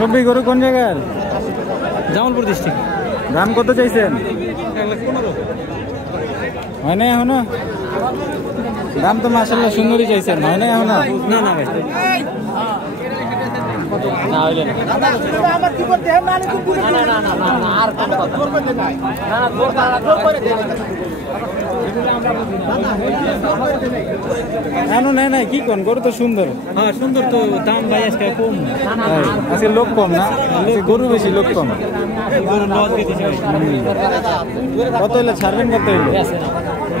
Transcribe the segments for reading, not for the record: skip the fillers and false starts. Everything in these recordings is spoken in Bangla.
রবি গরু কোন জায়গার? জামালপুর ডিস্ট্রিক্ট। দাম কত চাইছেন? 1,15,000। হয় না এখনো? দাম তো মাশাআল্লাহ সুন্দরই চাইছেন, হয় না এখনো? না না ভাই, না হইলে না। এখনো নেয় নাই কি কোন? গরু তো সুন্দর। হ্যাঁ সুন্দর তো, দাম ভাই আজকে কম। আজকে লোক কম না, গরু বেশি লোক কম। গরু লস দিতেছে কত হইলে ছাড়বেন? কত হইলে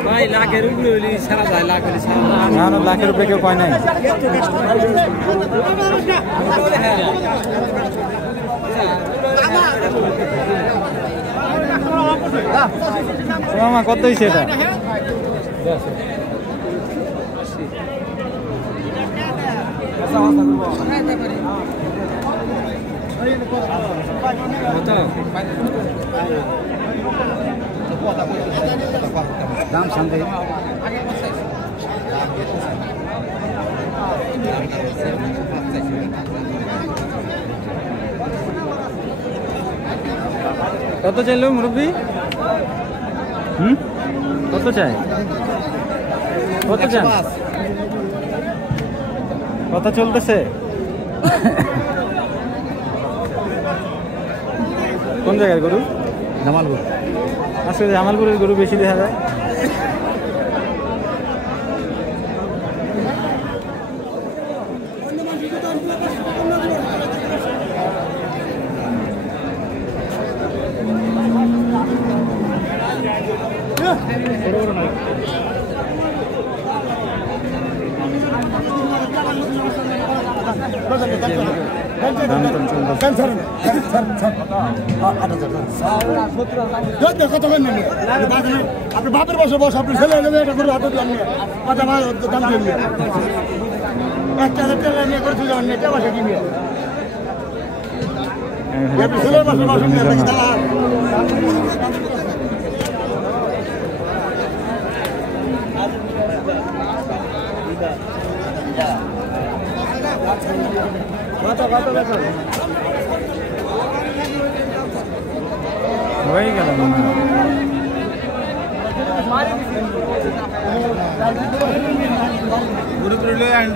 ভাই? লাখের উপরে হইলে সারা যায়, লাখ হইলে সারা যায়। এখনো লাখের উপরে কেউ কয় নাই। মামা কত হয়েছে এটা? দাম শান্তি কত চাইলো মুরব্বী? কত চাই? কত চান? কথা চলতেছে? কোন জায়গায় গরু? জামালপুর। আজকে জামালপুরের গরু বেশি দেখা যায়। আপনি বাপের বসে বস, আপনি ছেলে এটা করে হাতে দাম নিয়ে দাম দিয়ে একটা নিয়ে করে যাবেন এটা বাসা কিনবে আপনি ছেলের বসে বসেন হয়ে গেল মনে হয়।